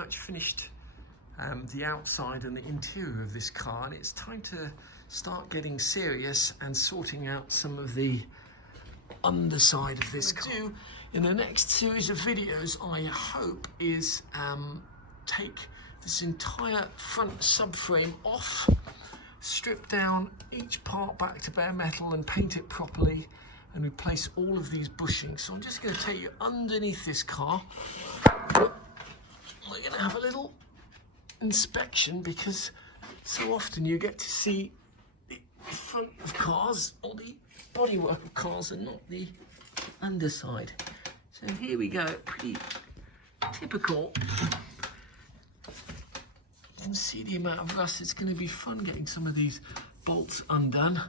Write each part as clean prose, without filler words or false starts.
Much finished the outside and the interior of this car, and it's time to start getting serious and sorting out some of the underside of this car. Do in the next series of videos, I hope, is take this entire front subframe off, strip down each part back to bare metal and paint it properly and replace all of these bushings. So I'm just going to take you underneath this car. We're going to have a little inspection because so often you get to see the front of cars or the bodywork of cars and not the underside. So here we go, pretty typical. You can see the amount of rust. It's going to be fun getting some of these bolts undone.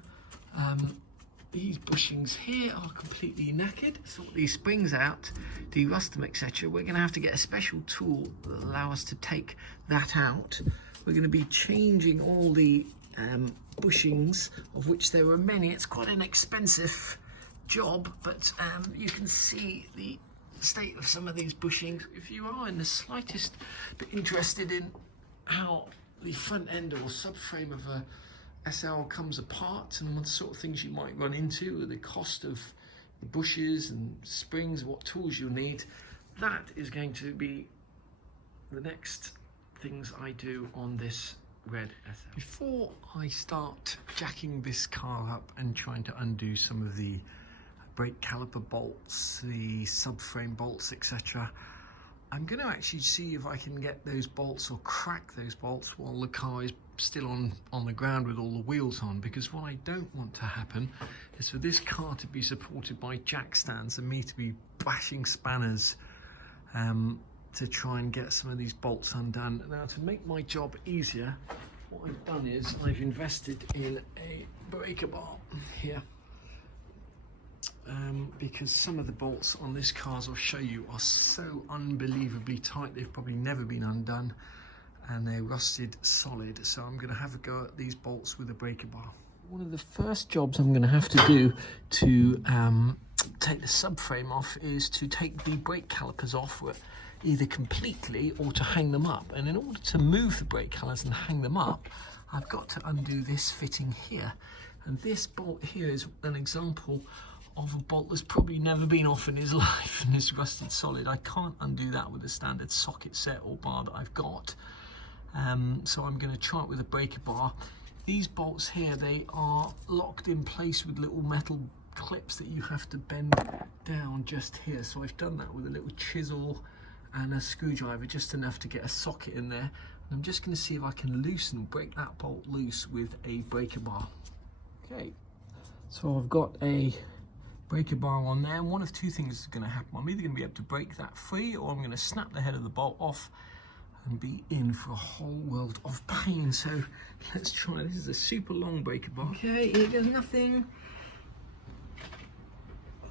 These bushings here are completely knackered. Sort these springs out, de-rust them, etc. We're going to have to get a special tool that will allow us to take that out. We're going to be changing all the bushings, of which there are many. It's quite an expensive job, but you can see the state of some of these bushings. If you are in the slightest bit interested in how the front end or subframe of a SL comes apart and what sort of things you might run into, the cost of the bushes and springs, what tools you'll need, that is going to be the next things I do on this red SL. Before I start jacking this car up and trying to undo some of the brake caliper bolts, the subframe bolts, etc., I'm going to actually see if I can get those bolts or crack those bolts while the car is still on the ground with all the wheels on, because what I don't want to happen is for this car to be supported by jack stands and me to be bashing spanners to try and get some of these bolts undone. Now, to make my job easier, what I've done is I've invested in a breaker bar here. Because some of the bolts on this car, as I'll show you, are so unbelievably tight, they've probably never been undone and they're rusted solid. So I'm going to have a go at these bolts with a breaker bar. One of the first jobs I'm going to have to do to take the subframe off is to take the brake calipers off, either completely or to hang them up. And in order to move the brake calipers and hang them up, I've got to undo this fitting here. And this bolt here is an example of a bolt that's probably never been off in his life and is rusted solid. I can't undo that with a standard socket set or bar that I've got. So I'm going to try it with a breaker bar. These bolts here, they are locked in place with little metal clips that you have to bend down just here. So I've done that with a little chisel and a screwdriver, just enough to get a socket in there. And I'm just going to see if I can break that bolt loose with a breaker bar. Okay, so I've got a breaker bar on there, and one of two things is going to happen. I'm either going to be able to break that free, or I'm going to snap the head of the bolt off and be in for a whole world of pain. So let's try. This is a super long breaker bar. Okay, here goes nothing.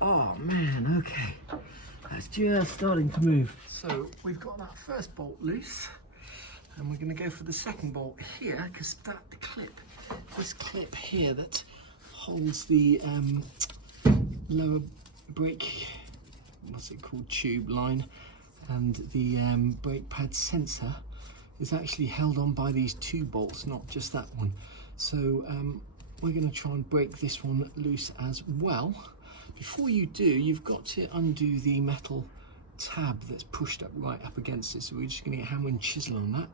Oh man, okay, that's just starting to move. So we've got that first bolt loose, and we're going to go for the second bolt here, because that clip, this clip here that holds the lower brake, what's it called, tube line, and the brake pad sensor is actually held on by these two bolts, not just that one. So we're going to try and break this one loose as well. Before you do, you've got to undo the metal tab that's pushed up right up against it. So we're just going to get a hammer and chisel on that,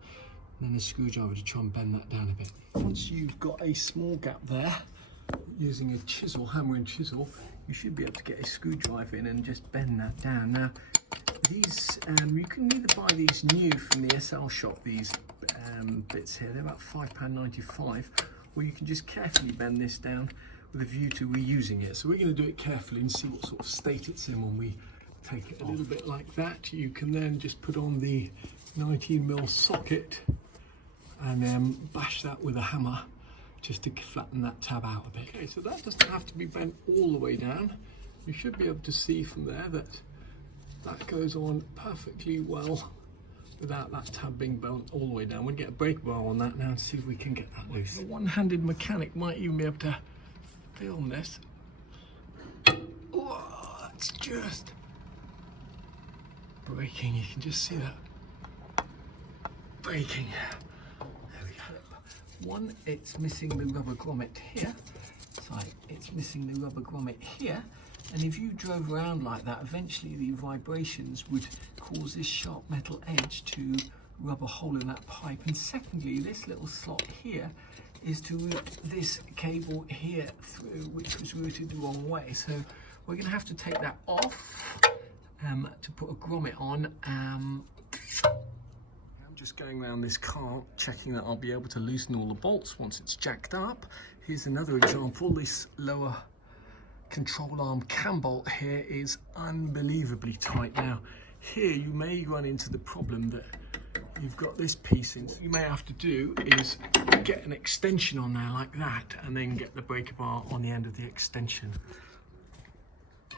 and then a screwdriver to try and bend that down a bit. Once you've got a small gap there, using a chisel, hammer and chisel, you should be able to get a screwdriver in and just bend that down. Now, these, you can either buy these new from the SL shop, these bits here, they're about £5.95, or you can just carefully bend this down with a view to reusing it. So we're going to do it carefully and see what sort of state it's in when we take it a little bit like that. You can then just put on the 19mm socket and bash that with a hammer just to flatten that tab out a bit. Okay, so that doesn't have to be bent all the way down. You should be able to see from there that that goes on perfectly well without that tab being bent all the way down. We'll get a brake bar on that now and see if we can get that loose. A one-handed mechanic might even be able to film this. Oh, it's just breaking. You can just see that breaking. There we go. One, it's missing the rubber grommet here. Sorry, it's missing the rubber grommet here. And if you drove around like that, eventually the vibrations would cause this sharp metal edge to rub a hole in that pipe. And secondly, this little slot here is to route this cable here through, which was routed the wrong way. So we're going to have to take that off to put a grommet on. I'm just going around this car checking that I'll be able to loosen all the bolts once it's jacked up. Here's another example. This lower control arm cam bolt here is unbelievably tight. Now here you may run into the problem that you've got this piece in. What you may have to do is get an extension on there like that and then get the breaker bar on the end of the extension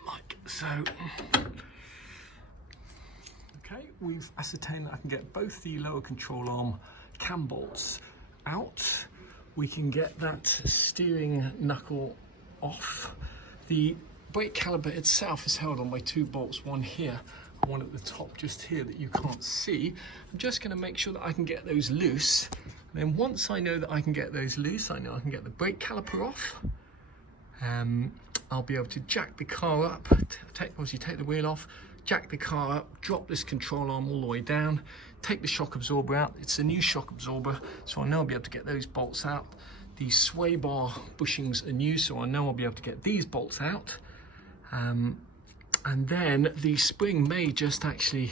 like so. Okay, we've ascertained that I can get both the lower control arm cam bolts out. We can get that steering knuckle off. The brake caliper itself is held on by two bolts, one here, one at the top just here that you can't see. I'm just going to make sure that I can get those loose. And then once I know that I can get those loose, I know I can get the brake caliper off. I'll be able to jack the car up, obviously take the wheel off, jack the car up, drop this control arm all the way down, take the shock absorber out. It's a new shock absorber, so I know I'll be able to get those bolts out. The sway bar bushings are new, so I know I'll be able to get these bolts out. And then the spring may just actually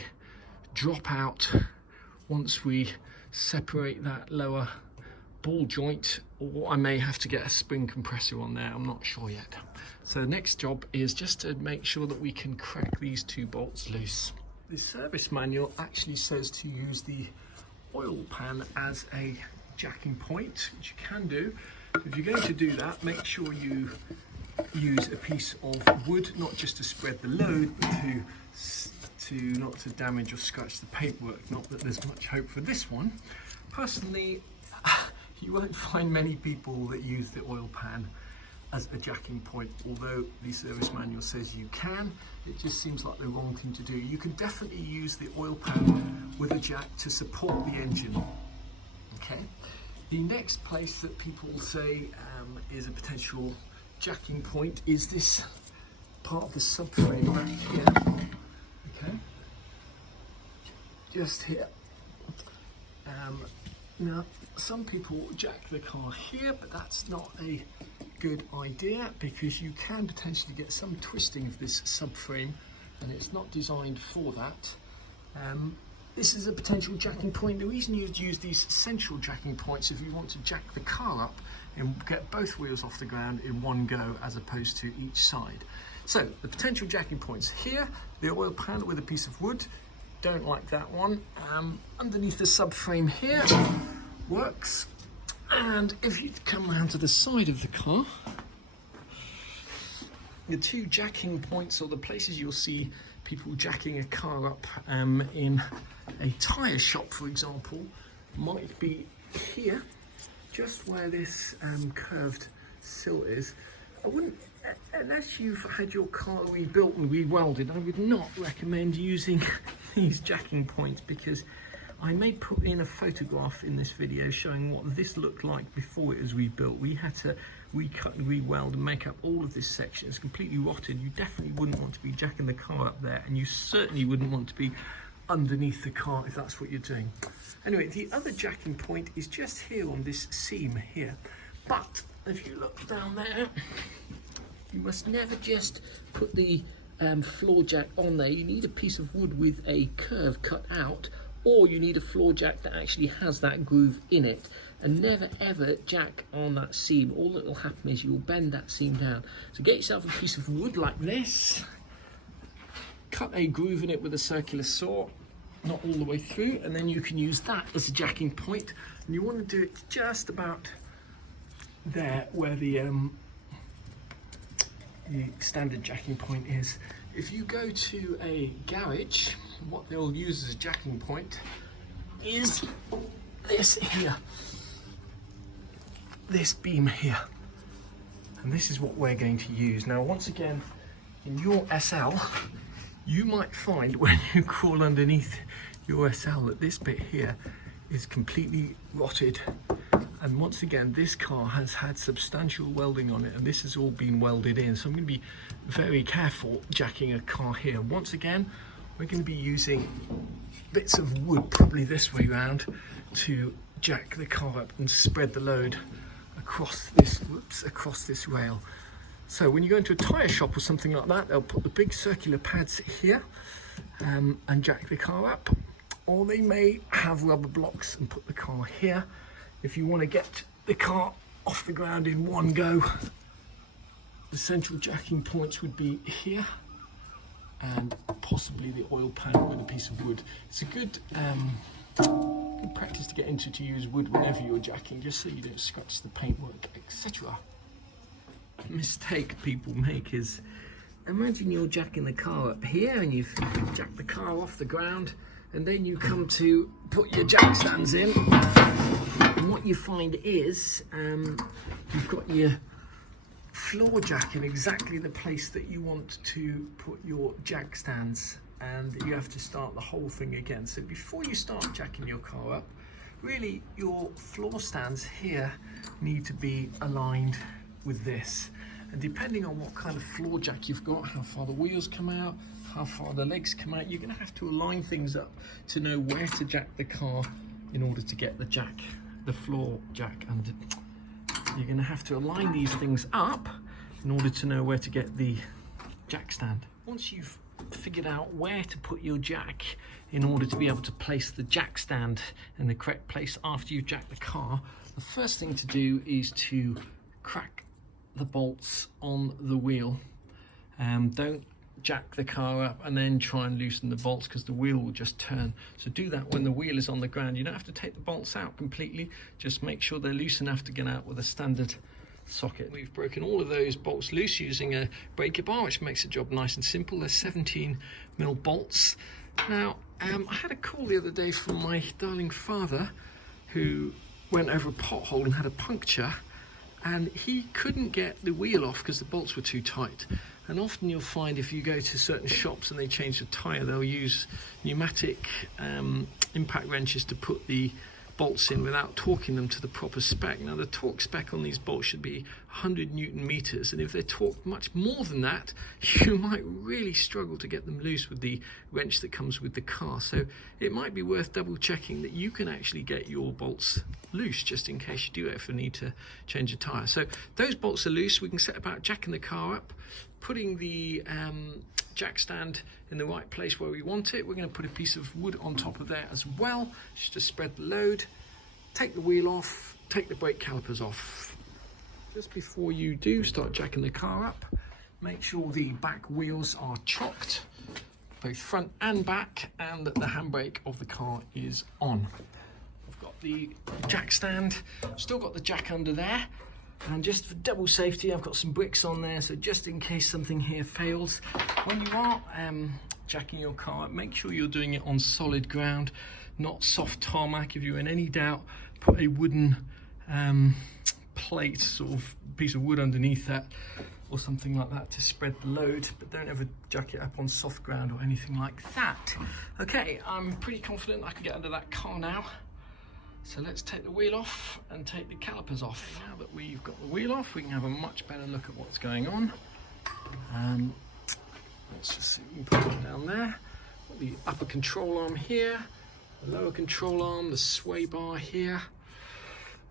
drop out once we separate that lower ball joint, or I may have to get a spring compressor on there. I'm not sure yet. So the next job is just to make sure that we can crack these two bolts loose. The service manual actually says to use the oil pan as a jacking point, which you can do. If you're going to do that, make sure you use a piece of wood, not just to spread the load, but not to damage or scratch the paintwork. Not that there's much hope for this one. Personally, you won't find many people that use the oil pan as a jacking point, although the service manual says you can. It just seems like the wrong thing to do. You can definitely use the oil pan with a jack to support the engine. Okay. The next place that people say is a potential jacking point is this part of the subframe back here. Okay. Just here. Now, some people jack the car here, but that's not a good idea because you can potentially get some twisting of this subframe, and it's not designed for that. This is a potential jacking point. The reason you'd use these central jacking points if you want to jack the car up and get both wheels off the ground in one go as opposed to each side. So the potential jacking points here, the oil pan with a piece of wood, don't like that one. Underneath the subframe here works. And if you come around to the side of the car, the two jacking points, or the places you'll see people jacking a car up in a tyre shop, for example, might be here, just where this curved sill is. I wouldn't, unless you've had your car rebuilt and re-welded, I would not recommend using these jacking points, because I may put in a photograph in this video showing what this looked like before it was rebuilt. We had to recut and re-weld and make up all of this section. It's completely rotted. You definitely wouldn't want to be jacking the car up there, and you certainly wouldn't want to be underneath the car if that's what you're doing. Anyway, the other jacking point is just here on this seam here. But if you look down there, you must never just put the floor jack on there. You need a piece of wood with a curve cut out, or you need a floor jack that actually has that groove in it. And never ever jack on that seam. All that will happen is you'll bend that seam down. So get yourself a piece of wood like this, cut a groove in it with a circular saw, not all the way through, and then you can use that as a jacking point. And you want to do it just about there where the standard jacking point is. If you go to a garage, what they'll use as a jacking point is this here, this beam here, and this is what we're going to use. Now, once again, in your SL, you might find when you crawl underneath your SL that this bit here is completely rotted. And once again, this car has had substantial welding on it, and this has all been welded in. So I'm going to be very careful jacking a car here. Once again, we're going to be using bits of wood, probably this way round, to jack the car up and spread the load across this rail. So when you go into a tyre shop or something like that, they'll put the big circular pads here and jack the car up. Or they may have rubber blocks and put the car here. If you want to get the car off the ground in one go, the central jacking points would be here, and possibly the oil pan with a piece of wood. It's a good practice to get into, to use wood whenever you're jacking, just so you don't scratch the paintwork, etc. Mistake people make is, imagine you're jacking the car up here and you've jacked the car off the ground, and then you come to put your jack stands in, and what you find is you've got your floor jack in exactly the place that you want to put your jack stands, and you have to start the whole thing again. So before you start jacking your car up, really your floor stands here need to be aligned with this. And depending on what kind of floor jack you've got, how far the wheels come out, how far the legs come out, you're going to have to align things up to know where to jack the car in order to get the floor jack under. You're going to have to align these things up in order to know where to get the jack stand. Once you've figured out where to put your jack in order to be able to place the jack stand in the correct place after you've jacked the car, the first thing to do is to crack the bolts on the wheel. Don't jack the car up and then try and loosen the bolts, because the wheel will just turn. So do that when the wheel is on the ground. You don't have to take the bolts out completely, just make sure they're loose enough to get out with a standard socket. We've broken all of those bolts loose using a breaker bar, which makes the job nice and simple. They're 17mm bolts. Now, I had a call the other day from my darling father, who went over a pothole and had a puncture, and he couldn't get the wheel off because the bolts were too tight. And often you'll find, if you go to certain shops and they change the tyre, they'll use pneumatic impact wrenches to put the bolts in without torquing them to the proper spec. Now, the torque spec on these bolts should be 100 Newton meters, and if they're torqued much more than that, you might really struggle to get them loose with the wrench that comes with the car. So it might be worth double checking that you can actually get your bolts loose, just in case you do ever need to change a tyre. So those bolts are loose. We can set about jacking the car up, putting the jack stand in the right place where we want it. We're going to put a piece of wood on top of there as well, just to spread the load. Take the wheel off, take the brake calipers off. Just before you do start jacking the car up, make sure the back wheels are chocked, both front and back, and that the handbrake of the car is on. I've got the jack stand, still got the jack under there, and just for double safety, I've got some bricks on there, so just in case something here fails. When you are jacking your car up, make sure you're doing it on solid ground, not soft tarmac. If you're in any doubt, put a wooden plate, sort of piece of wood underneath that, or something like that to spread the load, but don't ever jack it up on soft ground or anything like that. Okay, I'm pretty confident I can get under that car now. So let's take the wheel off and take the calipers off. Now that we've got the wheel off, we can have a much better look at what's going on. Let's just see if we can put it down there. Got the upper control arm here, the lower control arm, the sway bar here.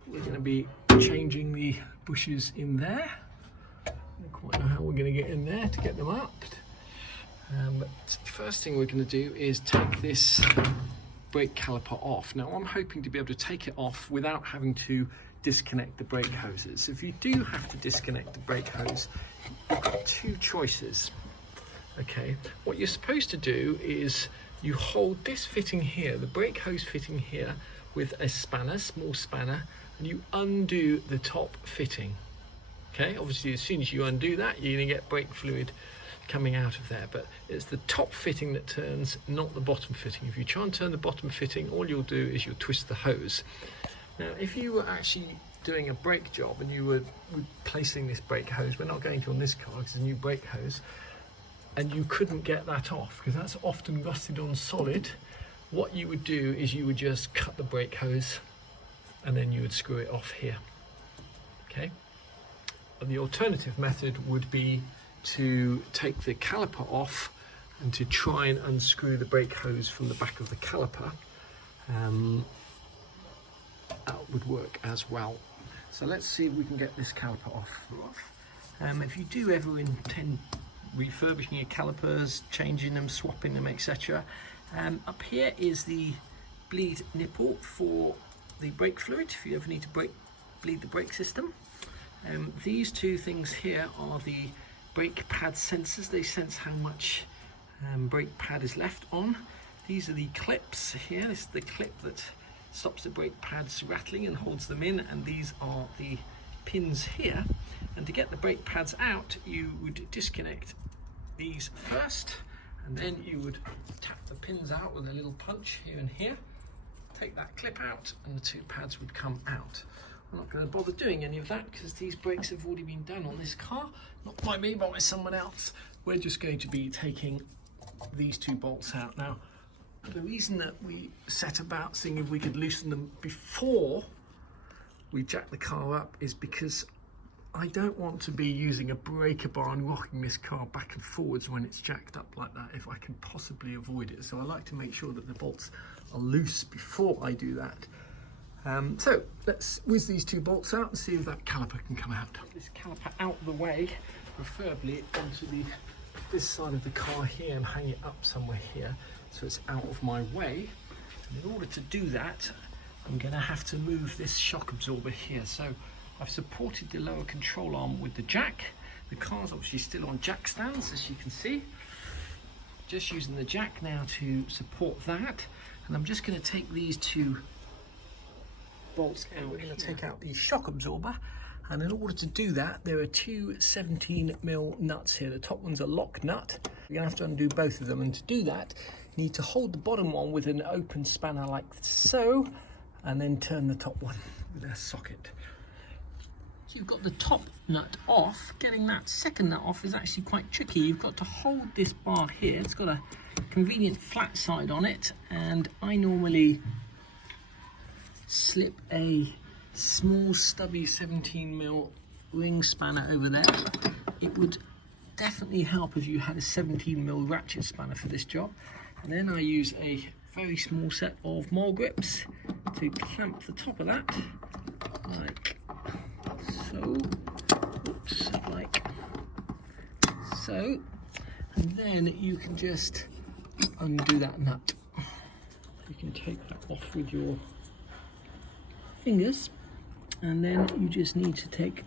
We're going to be changing the bushes in there. I don't quite know how we're going to get in there to get them up. But the first thing we're going to do is take this brake caliper off. Now, I'm hoping to be able to take it off without having to disconnect the brake hoses. If you do have to disconnect the brake hose, you've got two choices. Okay, what you're supposed to do is you hold this fitting here, the brake hose fitting here, with a spanner, small spanner, and you undo the top fitting. Okay, obviously as soon as you undo that, you're going to get brake fluid coming out of there, but it's the top fitting that turns, not the bottom fitting. If you try and turn the bottom fitting, all you'll do is you'll twist the hose. Now, if you were actually doing a brake job and you were replacing this brake hose, we're not going to on this car because it's a new brake hose, and you couldn't get that off because that's often rusted on solid, what you would do is you would just cut the brake hose and then you would screw it off here. Okay. And the alternative method would be to take the caliper off and to try and unscrew the brake hose from the back of the caliper. That would work as well. So let's see if we can get this caliper off. If you do ever intend refurbishing your calipers, changing them, swapping them, etc., up here is the bleed nipple for the brake fluid if you ever need to bleed the brake system. These two things here are the brake pad sensors. They sense how much brake pad is left on. These are the clips here. This is the clip that stops the brake pads rattling and holds them in, and these are the pins here. And to get the brake pads out, you would disconnect these first, and then you would tap the pins out with a little punch here and here, take that clip out, and the two pads would come out. I'm not going to bother doing any of that because these brakes have already been done on this car, not by me but by someone else. We're just going to be taking these two bolts out. Now, the reason that we set about seeing if we could loosen them before we jack the car up is because I don't want to be using a breaker bar and rocking this car back and forwards when it's jacked up like that if I can possibly avoid it. So I like to make sure that the bolts are loose before I do that. So let's whiz these two bolts out and see if that caliper can come out. This caliper out the way, preferably onto this side of the car here, and hang it up somewhere here so it's out of my way. And in order to do that, I'm going to have to move this shock absorber here. So I've supported the lower control arm with the jack. The car's obviously still on jack stands, as you can see. Just using the jack now to support that. And I'm just going to take these two bolts out. We're going to take out the shock absorber, and in order to do that, there are two 17mm nuts here. The top one's a lock nut. You're going to have to undo both of them, and to do that, you need to hold the bottom one with an open spanner like so, and then turn the top one with a socket. So you've got the top nut off. Getting that second nut off is actually quite tricky. You've got to hold this bar here. It's got a convenient flat side on it, and I normally slip a small stubby 17mm ring spanner over there. It would definitely help if you had a 17mm ratchet spanner for this job. And then I use a very small set of mole grips to clamp the top of that, like so. Oops, like so. And then you can just undo that nut. You can take that off with your fingers, and then you just need to take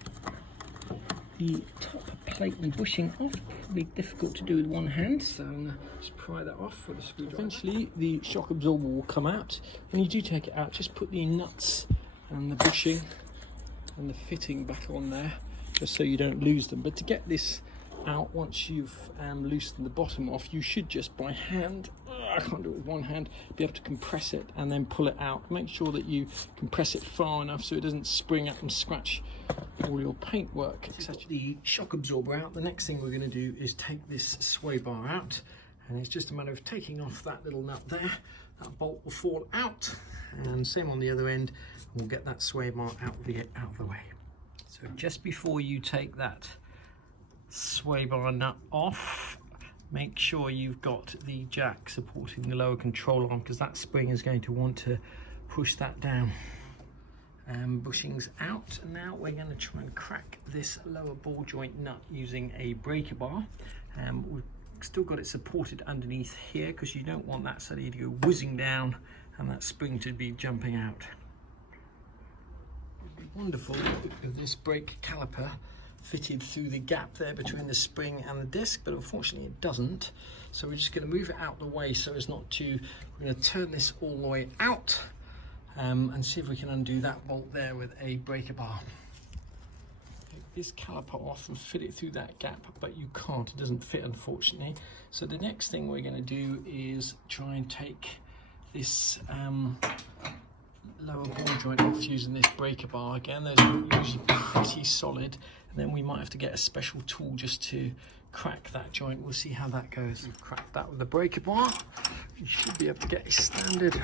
the top plate and bushing off. Probably difficult to do with one hand, so I'm going to just pry that off with a screwdriver. Eventually the shock absorber will come out. When you do take it out, just put the nuts and the bushing and the fitting back on there, just so you don't lose them. But to get this out, once you've loosened the bottom off, you should just by hand, I can't do it with one hand, be able to compress it and then pull it out. Make sure that you compress it far enough so it doesn't spring up and scratch all your paintwork, etc. The shock absorber out, the next thing we're going to do is take this sway bar out, and it's just a matter of taking off that little nut there. That bolt will fall out, and same on the other end. We'll get that sway bar out of the way. So just before you take that sway bar nut off, make sure you've got the jack supporting the lower control arm, because that spring is going to want to push that down. Bushings out, and now we're going to try and crack this lower ball joint nut using a breaker bar. We've still got it supported underneath here because you don't want that side to go whizzing down and that spring to be jumping out. It'd be wonderful if this brake caliper fitted through the gap there between the spring and the disc, but unfortunately it doesn't. So we're just going to move it out the way so as not to. We're going to turn this all the way out and see if we can undo that bolt there with a breaker bar. Take this caliper off and fit it through that gap, but you can't, it doesn't fit unfortunately. So the next thing we're going to do is try and take this lower ball joint off using this breaker bar. Again, those are usually pretty solid, and then we might have to get a special tool just to crack that joint. We'll see how that goes. We've cracked that with the breaker bar. You should be able to get a standard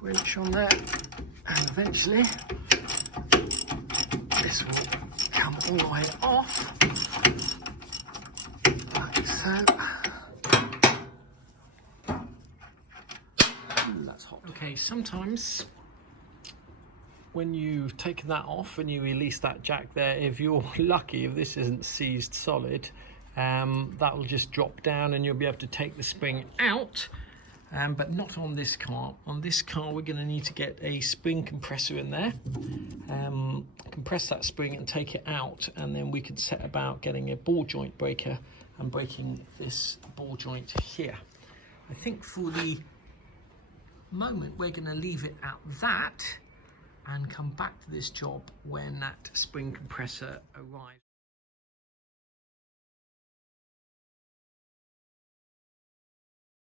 wrench on there, and eventually this will come all the way off, like so. That's hot. Okay, sometimes when you've taken that off and you release that jack there, if you're lucky, if this isn't seized solid, that will just drop down and you'll be able to take the spring out, but not on this car. On this car, we're going to need to get a spring compressor in there, compress that spring and take it out, and then we can set about getting a ball joint breaker and breaking this ball joint here. I think for the moment we're going to leave it at that and come back to this job when that spring compressor arrives.